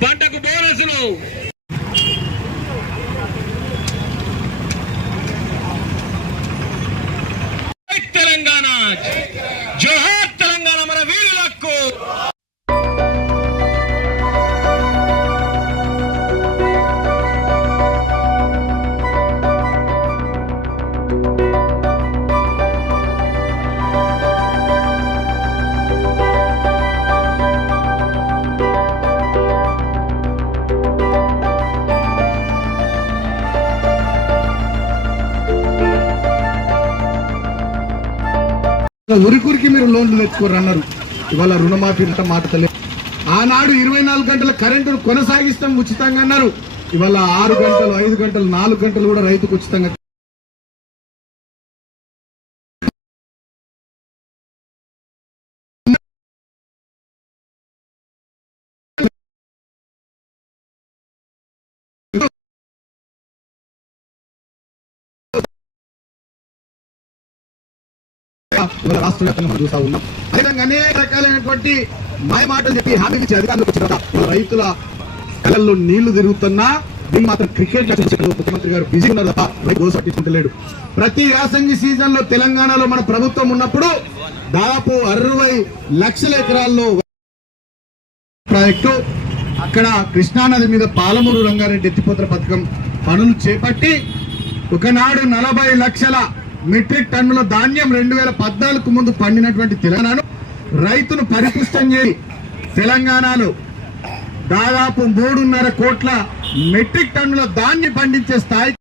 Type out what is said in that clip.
పంటకు బోనసులు తెలంగాణ, జోహార్ తెలంగాణ, మన వీరులకు ఉరికురికి మీరు లోన్లు తెచ్చుకోరు అన్నారు. ఇవాళ రుణమాఫీ మాట తెలియదు. ఆనాడు 24 గంటల కరెంటును కొనసాగిస్తాం ఉచితంగా అన్నారు. ఇవాళ 6 గంటలు, 5 గంటలు, 4 గంటలు కూడా రైతుకు ఉచితంగా. రాష్ట్ర వ్యాప్తంగా మనం చూస్తా ఉన్నాం. అదేవిధంగా అనేక రకాలైనటువంటి మాయ మాటలు చెప్పి హామీ ఇచ్చి అధికారులకు వచ్చిన రైతుల కళల్లో నీళ్లు తిరుగుతున్నా దీన్ని మాత్రం క్రికెట్ ముఖ్యమంత్రి గారు బిజీ ఉన్నారు తప్ప రైతు దోశ పట్టించుకుంటలేడు. ప్రతి యాసంగి సీజన్ లో తెలంగాణలో మన ప్రభుత్వం ఉన్నప్పుడు దాదాపు 60 లక్షల ఎకరాల్లో ప్రాజెక్టు అక్కడ కృష్ణానది మీద పాలమూరు రంగారెడ్డి ఎత్తిపోతల పథకం పనులు చేపట్టి ఒకనాడు 40 లక్షల మెట్రిక్ టన్నుల ధాన్యం 2014 ముందు పండినటువంటి తెలంగాణను రైతును పరిపుష్టం చేసి తెలంగాణలో దాదాపు 3.5 కోట్ల మెట్రిక్ టన్నుల ధాన్యం పండించే స్థాయికి